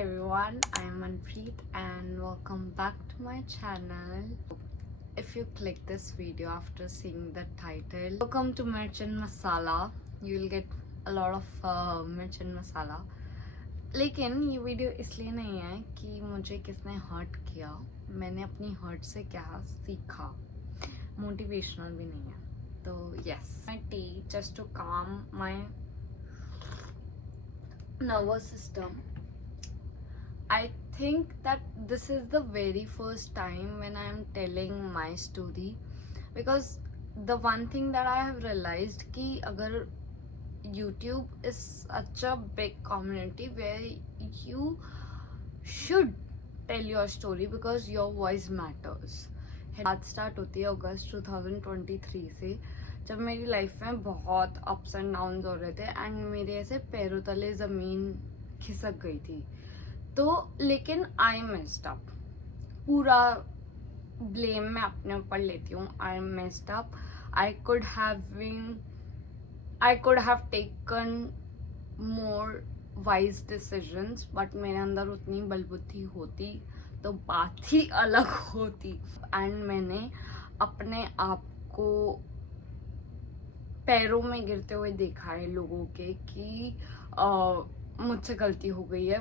everyone, I am Manpreet and welcome back to my channel. If you click this video after seeing the title, welcome to Mirch and Masala. You will get a lot of mirch and masala. लेकिन ये video इसलिए नहीं है कि मुझे किसने hurt किया, मैंने अपनी हर्ट से क्या सीखा, मोटिवेशनल भी नहीं है. तो yes, my tea just to calm my nervous system. I think that this is the very first time when I am telling my story, because the one thing that I have realized कि अगर YouTube is such a big community where you should tell your story because your voice matters. बात start होती है अगस्त 2023 से, जब मेरी life में बहुत अप्स एंड डाउन्स हो रहे थे एंड मेरे ऐसे पैरों तले ज़मीन खिसक गई थी. तो लेकिन आई मेस्ड अप, पूरा ब्लेम मैं अपने ऊपर लेती हूँ. आई messed up. I could have taken more wise decisions, but मेरे अंदर उतनी बलबुद्धि होती तो बात ही अलग होती. एंड मैंने अपने आप को पैरों में गिरते हुए देखा है लोगों के कि मुझसे गलती हो गई है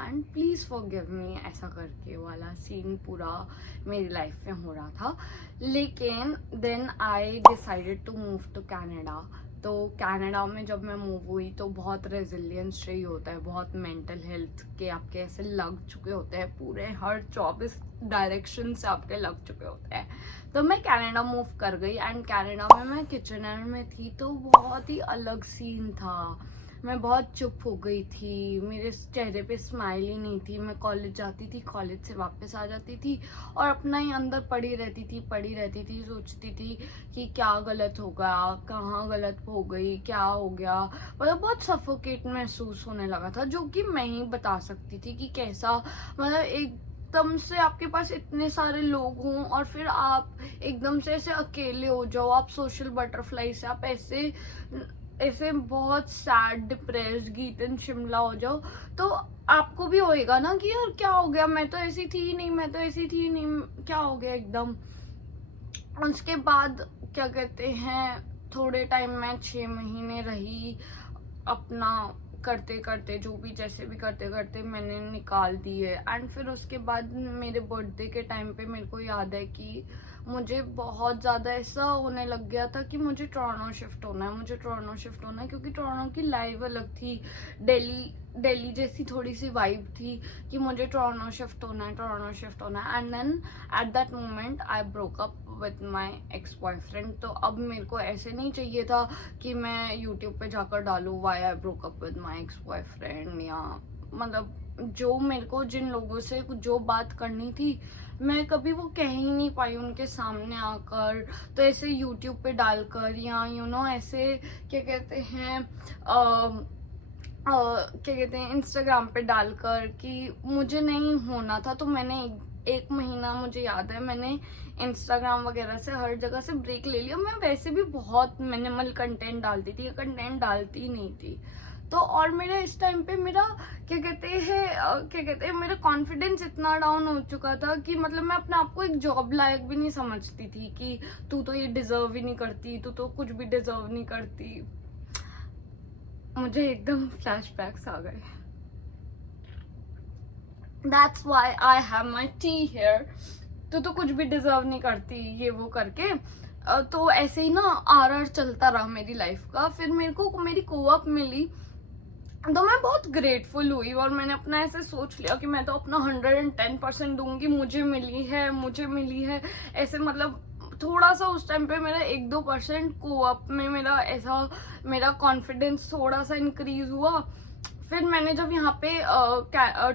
एंड प्लीज़ फॉरगिव मी, ऐसा करके वाला सीन पूरा मेरी लाइफ में हो रहा था. लेकिन then I decided to move to Canada. तो कनाडा में जब मैं मूव हुई तो बहुत रेजिलियंस चाहिए होता है, बहुत मेंटल हेल्थ के आपके ऐसे लग चुके होते हैं, पूरे हर 24 डायरेक्शन से आपके लग चुके होते हैं. तो मैं कनाडा मूव कर गई एंड कनाडा में मैं किचनर में थी तो बहुत ही अलग सीन था. मैं बहुत चुप हो गई थी, मेरे चेहरे पे स्माइल ही नहीं थी. मैं कॉलेज जाती थी, कॉलेज से वापस आ जाती थी और अपना ही अंदर पड़ी रहती थी, सोचती थी कि क्या गलत होगा, कहाँ गलत हो गई, क्या हो गया. मतलब बहुत सफोकेट महसूस होने लगा था, जो कि मैं ही बता सकती थी कि कैसा. मतलब एकदम से आपके पास इतने सारे लोग हों और फिर आप एकदम से ऐसे अकेले हो जाओ, आप सोशल बटरफ्लाई से आप ऐसे बहुत सैड, डिप्रेस्ड, गीतन शिमला हो जाओ. तो आपको भी होएगा ना कि यार क्या हो गया, मैं तो ऐसी थी नहीं, क्या हो गया एकदम. उसके बाद क्या कहते हैं, थोड़े टाइम में 6 महीने रही, अपना करते जो भी जैसे भी करते मैंने निकाल दी है. एंड फिर उसके बाद मेरे बर्थडे के टाइम पे मेरे को याद है कि मुझे बहुत ज़्यादा ऐसा होने लग गया था कि मुझे टोरंटो शिफ्ट होना है, क्योंकि टोरंटो की लाइफ अलग थी, दिल्ली जैसी थोड़ी सी वाइब थी कि मुझे टोरंटो शिफ्ट होना है. And then at that moment I broke up with my ex boyfriend. तो अब मेरे को ऐसे नहीं चाहिए था कि मैं यूट्यूब पे जाकर डालूँ why I broke up with my ex boyfriend, या मतलब जो मेरे को जिन लोगों से जो बात करनी थी मैं कभी वो कह ही नहीं पाई उनके सामने आकर. तो ऐसे यूट्यूब पे डालकर या ऐसे क्या कहते हैं इंस्टाग्राम पे डालकर कि मुझे नहीं होना था. तो मैंने एक महीना, मुझे याद है, मैंने इंस्टाग्राम वगैरह से हर जगह से ब्रेक ले लिया. मैं वैसे भी बहुत मिनिमल कंटेंट डालती थी, कंटेंट डालती ही नहीं थी. तो और मेरा इस टाइम पे मेरा क्या कहते हैं मेरा कॉन्फिडेंस इतना डाउन हो चुका था कि मतलब मैं अपने आप को एक जॉब लायक भी नहीं समझती थी कि तू तो ये डिजर्व ही नहीं करती, तू तो कुछ भी डिजर्व नहीं करती. मुझे एकदम फ्लैशबैक्स आ गए. That's why I have my tea here. तो कुछ भी डिजर्व नहीं करती, ये वो करके. तो ऐसे ही ना आर चलता रहा मेरी लाइफ का. फिर मेरे को मेरी कोअप मिली तो मैं बहुत ग्रेटफुल हुई और मैंने अपना ऐसे सोच लिया कि मैं तो अपना 110% दूंगी. मुझे मिली है ऐसे. मतलब थोड़ा सा उस टाइम पे मेरा 1-2% कोअप में मेरा कॉन्फिडेंस थोड़ा सा इंक्रीज हुआ. फिर मैंने जब यहाँ पे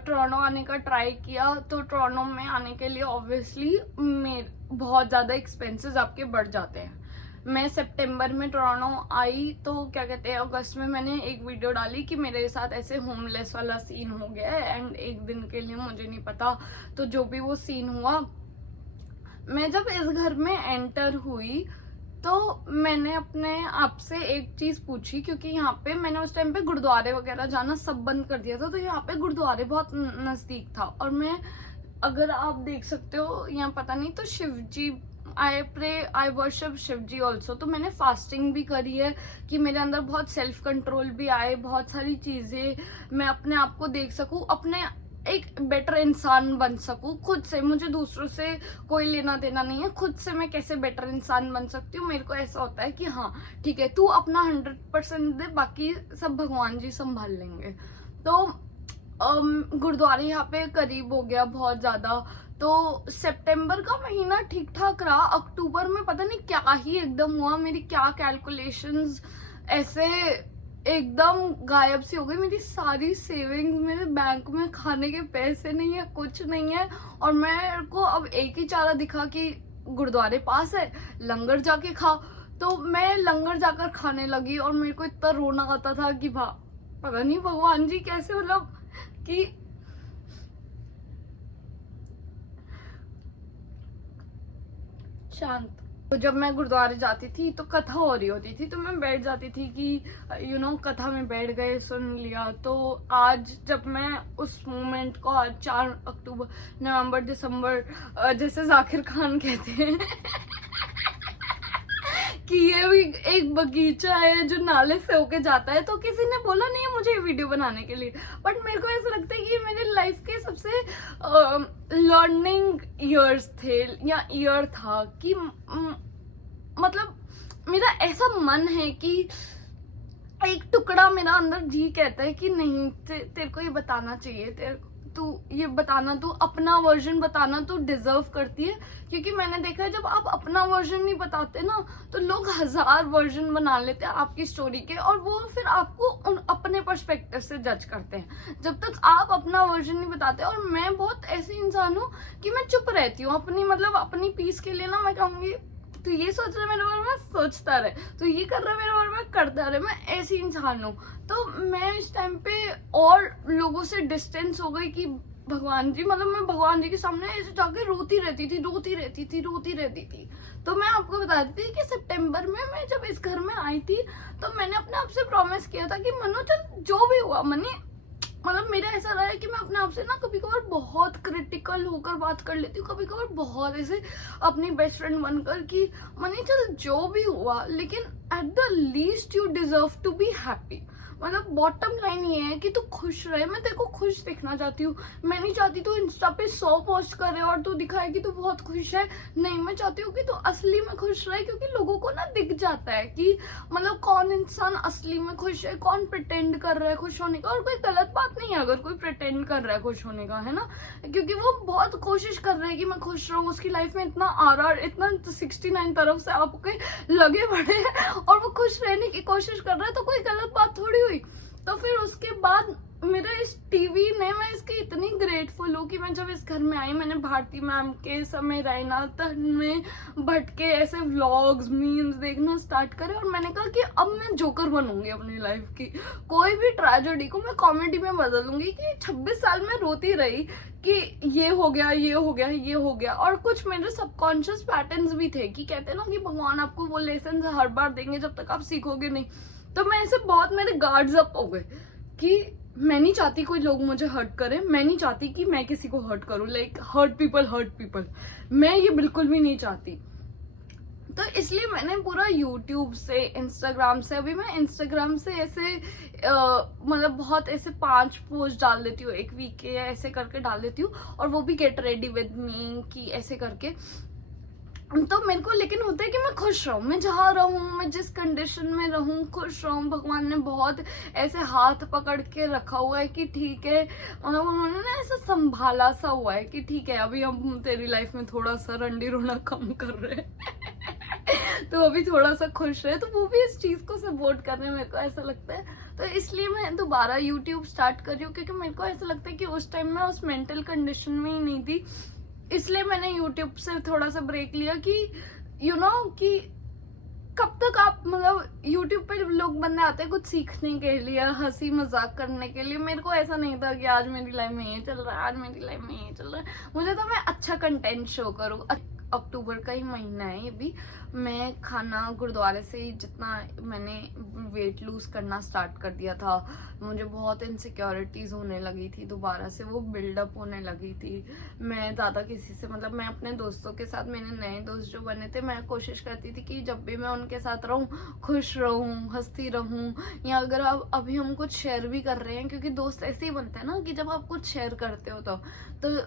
टोरंटो आने का ट्राई किया तो टोरंटो में आने के लिए ऑब्वियसली बहुत ज़्यादा एक्सपेंसेस आपके बढ़ जाते हैं. मैं सितंबर में टोरंटो आई तो क्या कहते हैं अगस्त में मैंने एक वीडियो डाली कि मेरे साथ ऐसे होमलेस वाला सीन हो गया है एंड एक दिन के लिए मुझे नहीं पता. तो जो भी वो सीन हुआ, मैं जब इस घर में एंटर हुई तो मैंने अपने आप से एक चीज पूछी, क्योंकि यहाँ पे मैंने उस टाइम पे गुरुद्वारे वगैरह जाना सब बंद कर दिया था, तो यहाँ पे गुरुद्वारे बहुत नजदीक था। और मैं, अगर आप देख सकते हो यहाँ, पता नहीं, तो Shiv ji, I worship Shiv ji also. तो मैंने फास्टिंग भी करी है कि मेरे अंदर बहुत सेल्फ कंट्रोल भी आए, बहुत सारी चीजें मैं अपने आप को देख सकूं, अपने एक बेटर इंसान बन सकूं खुद से। मुझे दूसरों से कोई लेना देना नहीं है, खुद से मैं कैसे बेटर इंसान बन सकती हूँ। मेरे को ऐसा होता है कि हाँ ठीक है, तू अपना 100% दे, बाकी सब भगवान जी संभाल लेंगे। तो गुरुद्वारे यहाँ पे करीब हो गया बहुत ज्यादा। तो सितंबर का महीना ठीक ठाक रहा, अक्टूबर में पता नहीं क्या ही एकदम हुआ, मेरी क्या कैलकुलेशंस ऐसे एकदम गायब सी हो गई। मेरी सारी सेविंग्स, मेरे बैंक में खाने के पैसे नहीं है, कुछ नहीं है। और मेरे को अब एक ही चारा दिखा कि गुरुद्वारे पास है, लंगर जाके खा। तो मैं लंगर जाकर खाने लगी और मेरे को इतना रोना आता था कि पता नहीं भगवान जी कैसे, मतलब कि शांत। तो जब मैं गुरुद्वारे जाती थी तो कथा हो रही होती थी, तो मैं बैठ जाती थी कि कथा में बैठ गए, सुन लिया। तो आज जब मैं उस मोमेंट को, आज 4 अक्टूबर, नवंबर, दिसंबर, जैसे जाकिर खान कहते हैं कि ये भी एक बगीचा है जो नाले से होके जाता है। तो किसी ने बोला नहीं है मुझे वीडियो बनाने के लिए, बट मेरे को ऐसा लगता है कि ये मेरे लाइफ के सबसे लर्निंग ईयर्स थे, या ईयर था कि मतलब मेरा ऐसा मन है कि एक टुकड़ा मेरा अंदर जी कहता है कि नहीं, तेरे को ये बताना चाहिए, तू ये बताना, तू अपना वर्जन बताना, तू डिजर्व करती है। क्योंकि मैंने देखा है जब आप अपना वर्जन नहीं बताते ना, तो लोग 1000 वर्जन बना लेते हैं आपकी स्टोरी के, और वो फिर आपको अपने पर्सपेक्टिव से जज करते हैं, जब तक आप अपना वर्जन नहीं बताते। और मैं बहुत ऐसी इंसान हूँ कि मैं चुप रहती हूँ अपनी, मतलब अपनी पीस के लिए ना। मैं कहूंगी तो ये सोच रहा है मेरे बारे में, सोचता रहे, तो ये कर रहा है मेरे बारे में, करता रहे। मैं ऐसी इंसान हूँ। तो मैं इस टाइम पे और लोगों से डिस्टेंस हो गई कि भगवान जी, मतलब मैं भगवान जी के सामने ऐसे जाके रोती रहती थी। तो मैं आपको बताती थी कि सितंबर में मैं जब इस घर में आई थी, तो मैंने अपने आप से प्रॉमिस किया था कि मनु चल जो भी हुआ, मनी, मतलब मेरा ऐसा रहा है कि मैं अपने आप से ना कभी कभार बहुत क्रिटिकल होकर बात कर लेती हूँ, कभी कभार बहुत ऐसे अपनी बेस्ट फ्रेंड बनकर कि मनी चल जो भी हुआ, लेकिन at the least you deserve to be happy. मतलब बॉटम लाइन ये है कि तू खुश रहे। मैं तेरे को खुश दिखना चाहती हूँ। मैं नहीं चाहती तू इंस्टा पे 100 पोस्ट करे और तू दिखाए कि तू बहुत खुश है। नहीं, मैं चाहती हूँ कि तू असली में खुश रहे, क्योंकि लोगों को ना दिख जाता है कि मतलब कौन इंसान असली में खुश है, कौन प्रिटेंड कर रहा है खुश होने का। और कोई गलत बात नहीं है अगर कोई प्रिटेंड कर रहा है खुश होने का, है ना, क्योंकि वो बहुत कोशिश कर रहा है कि मैं खुश रहूँ। उसकी लाइफ में इतना RR, इतना 69 तरफ से आपके लगे पड़े हैं और वो खुश रहने की कोशिश कर रहा है, तो कोई गलत बात थोड़ी हुई। तो फिर उसके बाद मेरे इस टीवी ने, मैं इसकी इतनी ग्रेटफुल हूँ कि मैं जब इस घर में आई, मैंने भारती मैम के, समय रैना में भटके ऐसे व्लॉग्स, मीम्स देखना स्टार्ट करे। और मैंने कहा कि अब मैं जोकर बनूंगी अपनी लाइफ की। कोई भी ट्रेजेडी को मैं कॉमेडी में बदलूंगी। कि 26 साल में रोती रही कि ये हो गया, ये हो गया, ये हो गया। और कुछ मेरे सबकॉन्शियस पैटर्न्स भी थे कि कहते हैं ना कि भगवान आपको वो लेसन हर बार देंगे जब तक आप सीखोगे नहीं। तो मैं ऐसे बहुत, मेरे गार्ड्स अप हो गए कि मैं नहीं चाहती कोई लोग मुझे हर्ट करे, मैं नहीं चाहती कि मैं किसी को हर्ट करूं, लाइक हर्ट पीपल, मैं ये बिल्कुल भी नहीं चाहती। तो इसलिए मैंने पूरा यूट्यूब से, इंस्टाग्राम से, अभी मैं इंस्टाग्राम से ऐसे मतलब बहुत ऐसे 5 पोस्ट डाल देती हूँ एक वीक के, ऐसे करके डाल देती हूँ। और वो भी गेट रेडी विद मी कि ऐसे करके। तो मेरे को लेकिन होता है कि मैं खुश रहूं, मैं जहाँ रहूं, मैं जिस कंडीशन में रहूं, खुश रहूं। भगवान ने बहुत ऐसे हाथ पकड़ के रखा हुआ है कि ठीक है, मतलब उन्होंने ना ऐसा संभाला सा हुआ है कि ठीक है, अभी हम तेरी लाइफ में थोड़ा सा रंडी रोना कम कर रहे हैं तो अभी थोड़ा सा खुश रहे। तो वो भी इस चीज को सपोर्ट कर रहे हैं, मेरे को ऐसा लगता है। तो इसलिए मैं दोबारा यूट्यूब स्टार्ट कर रही हूँ, क्योंकि मेरे को ऐसा लगता है कि उस टाइम मैं उस मेंटल कंडीशन में ही नहीं थी। इसलिए मैंने YouTube से थोड़ा सा ब्रेक लिया कि कि कब तक आप, मतलब YouTube पे लोग बंदे आते हैं कुछ सीखने के लिए, हंसी मजाक करने के लिए। मेरे को ऐसा नहीं था कि आज मेरी लाइफ में ये चल रहा है, आज मेरी लाइफ में ये चल रहा है। मुझे तो मैं अच्छा कंटेंट शो करूँ, अक्टूबर का ही महीना है ये भी, मैं खाना गुरुद्वारे से ही जितना मैंने वेट लूज करना स्टार्ट कर दिया था, मुझे बहुत इनसिक्योरिटीज होने लगी थी, दोबारा से वो बिल्डअप होने लगी थी। मैं ज़्यादा किसी से मतलब मैं अपने दोस्तों के साथ, मेरे नए दोस्त जो बने थे, मैं कोशिश करती थी कि जब भी मैं उनके साथ रहूँ खुश रहूँ, हंसती रहूँ, या अगर अब अभी हम कुछ शेयर भी कर रहे हैं, क्योंकि दोस्त ऐसे ही बनते हैं ना कि जब आप कुछ शेयर करते हो तो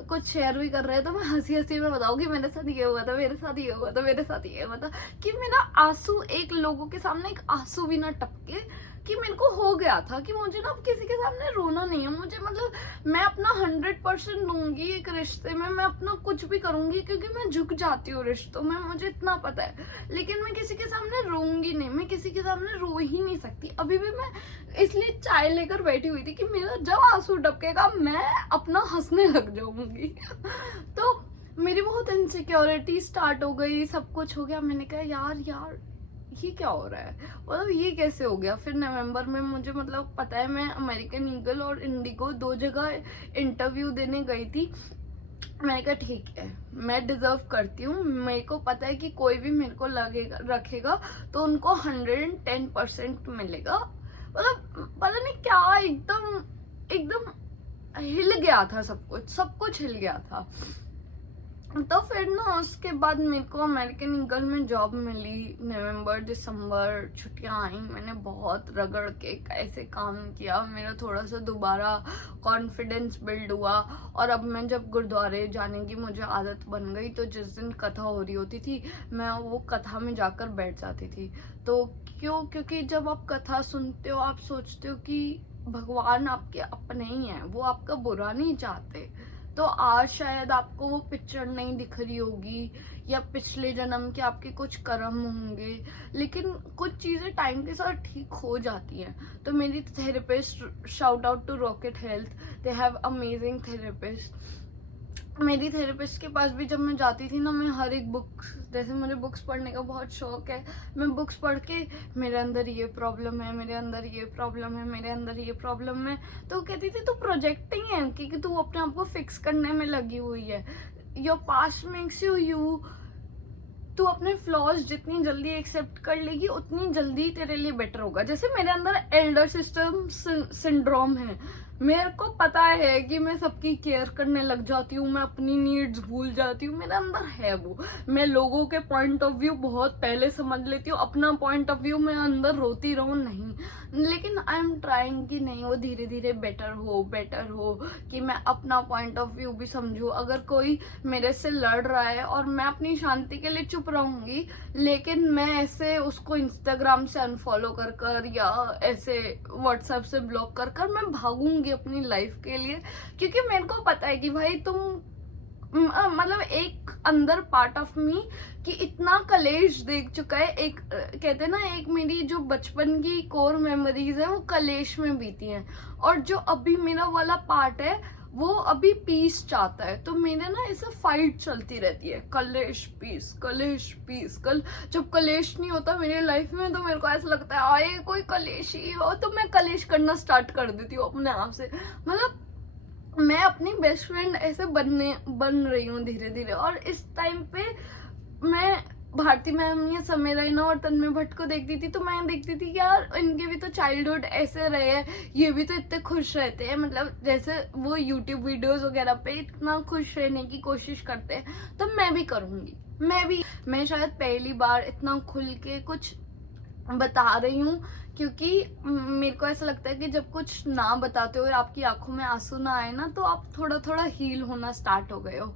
कुछ शेयर भी कर रहे हैं तो मैं हंसी हंसी में बताऊँ कि मेरे साथ ये हुआ था, मेरे साथ ये हुआ था, मेरे साथ ये हुआ था, कि मेरा आंसू एक लोगों के सामने एक आंसू भी ना टपके, कि मेरे को हो गया था कि मुझे ना अब किसी के सामने रोना नहीं है, मुझे मतलब मैं अपना 100% दूंगी एक रिश्ते में, मैं अपना कुछ भी करूंगी क्योंकि मैं झुक जाती हूँ रिश्तों में, मुझे इतना पता है, लेकिन मैं किसी के सामने रोऊंगी नहीं, मैं किसी के सामने रो ही नहीं सकती। अभी भी मैं इसलिए चाय लेकर बैठी हुई थी कि मेरा जब आंसू टपकेगा मैं अपना हंसने लग जाऊंगी तो मेरी बहुत इनसिक्योरिटी स्टार्ट हो गई, सब कुछ हो गया। मैंने कहा यार ये क्या हो रहा है, मतलब ये कैसे हो गया। फिर नवंबर में मुझे मतलब पता है मैं अमेरिकन ईगल और इंडिगो 2 जगह इंटरव्यू देने गई थी। मैंने कहा ठीक है, मैं डिजर्व करती हूँ, मेरे को पता है कि कोई भी मेरे को लगेगा रखेगा तो उनको 110% मिलेगा। मतलब पता नहीं क्या एकदम हिल गया था, सब कुछ हिल गया था। तो फिर ना उसके बाद मेरे को अमेरिकन ईगल में जॉब मिली। नवंबर दिसंबर छुट्टियां आई, मैंने बहुत रगड़ के ऐसे काम किया, मेरा थोड़ा सा दोबारा कॉन्फिडेंस बिल्ड हुआ। और अब मैं जब गुरुद्वारे जाने की मुझे आदत बन गई तो जिस दिन कथा हो रही होती थी मैं वो कथा में जाकर बैठ जाती थी। तो क्योंकि जब आप कथा सुनते हो आप सोचते हो कि भगवान आपके अपने ही हैं, वो आपका बुरा नहीं चाहते। तो आज शायद आपको वो पिक्चर नहीं दिख रही होगी या पिछले जन्म के आपके कुछ कर्म होंगे, लेकिन कुछ चीजें टाइम के साथ ठीक हो जाती हैं। तो मेरी therapist, shout out to Rocket Health, they have amazing therapist. मेरी थेरेपिस्ट के पास भी जब मैं जाती थी ना, मैं हर एक बुक, जैसे मुझे बुक्स पढ़ने का बहुत शौक है, मैं बुक्स पढ़ के मेरे अंदर ये प्रॉब्लम है, मेरे अंदर ये प्रॉब्लम है, मेरे अंदर ये प्रॉब्लम है, तो कहती थी तू प्रोजेक्टिंग है कि तू अपने आप को फिक्स करने में लगी हुई है। योर पास्ट मेक्स यू, तू अपने फ्लॉज जितनी जल्दी एक्सेप्ट कर लेगी उतनी जल्दी तेरे लिए बेटर होगा। जैसे मेरे अंदर एल्डर सिस्टम सिंड्रोम है, मेरे को पता है कि मैं सबकी केयर करने लग जाती हूँ, मैं अपनी नीड्स भूल जाती हूँ, मेरे अंदर है वो। मैं लोगों के पॉइंट ऑफ व्यू बहुत पहले समझ लेती हूँ, अपना पॉइंट ऑफ व्यू मैं अंदर रोती रहूँ नहीं, लेकिन आई एम ट्राइंग कि नहीं, वो धीरे धीरे बेटर हो कि मैं अपना पॉइंट ऑफ व्यू भी समझूं। अगर कोई मेरे से लड़ रहा है और मैं अपनी शांति के लिए चुप रहूंगी, लेकिन मैं ऐसे उसको इंस्टाग्राम से अनफॉलो कर या ऐसे व्हाट्सएप से ब्लॉक कर मैं भागूंगी अपनी लाइफ के लिए, क्योंकि मेरे को पता है कि भाई तुम मतलब एक अंदर पार्ट ऑफ मी कि इतना कलेश देख चुका है। एक कहते हैं ना, एक मेरी जो बचपन की कोर मेमोरीज है वो कलेश में बीती हैं, और जो अभी मेरा वाला पार्ट है वो अभी पीस चाहता है। तो मेरे ना ऐसे फाइट चलती रहती है, कलेश पीस, कलेश पीस। जब कलेश नहीं होता मेरी लाइफ में तो मेरे को ऐसा लगता है आए कोई कलेश ही हो, तो मैं कलेश करना स्टार्ट कर देती हूँ अपने आप से। मतलब मैं अपनी बेस्ट फ्रेंड ऐसे बन रही हूँ धीरे धीरे। और इस टाइम पे मैं भारती मैम या समय रैना और तन्मय भट्ट को देखती थी तो मैं देखती थी कि यार इनके भी तो चाइल्डहुड ऐसे रहे हैं, ये भी तो इतने खुश रहते हैं, मतलब जैसे वो यूट्यूब वीडियोस वगैरह पे इतना खुश रहने की कोशिश करते हैं, तो मैं भी करूंगी। मैं शायद पहली बार इतना खुल के कुछ बता रही हूँ, क्योंकि मेरे को ऐसा लगता है कि जब कुछ ना बताते हो और आपकी आंखों में आंसू ना आए ना, तो आप थोड़ा थोड़ा हील होना स्टार्ट हो गए हो।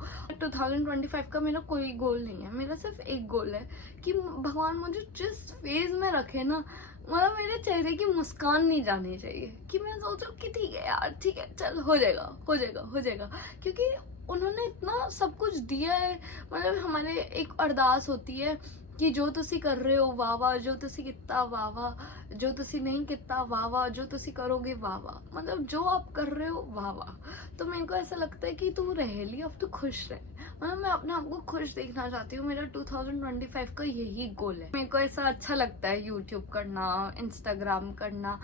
2025 का मेरा कोई गोल नहीं है, मेरा सिर्फ एक गोल है कि भगवान मुझे जिस फेज में रखे ना, मतलब मेरे चेहरे की मुस्कान नहीं जानी चाहिए, कि मैं सोचूं कि ठीक है यार, ठीक है, चल हो जाएगा, क्योंकि उन्होंने इतना सब कुछ दिया है। मतलब हमारे एक अरदास होती है कि जो तुसी कर रहे हो वाह वाह, जो तुसी कितना वाह वाह, जो तुसी नहीं कितना वाह वाह, जो तुसी करोगे वाह वाह, मतलब जो आप कर रहे हो वाह वाह। तो मेरे को ऐसा लगता है कि तू रह ली, अब तू खुश रह। मतलब मैं अपने आप को खुश देखना चाहती हूँ, मेरा 2025 का यही गोल है। मेरे को ऐसा अच्छा लगता है यूट्यूब करना, इंस्टाग्राम करना,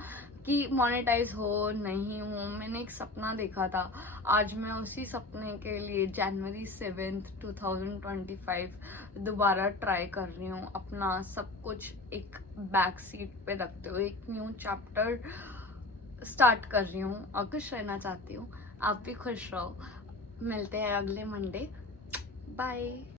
कि मोनेटाइज हो नहीं हो। मैंने एक सपना देखा था, आज मैं उसी सपने के लिए जनवरी 7 2025 दोबारा ट्राई कर रही हूँ। अपना सब कुछ एक बैक सीट पे रखते हुए एक न्यू चैप्टर स्टार्ट कर रही हूँ और खुश रहना चाहती हूँ। आप भी खुश रहो। मिलते हैं अगले मंडे। बाय।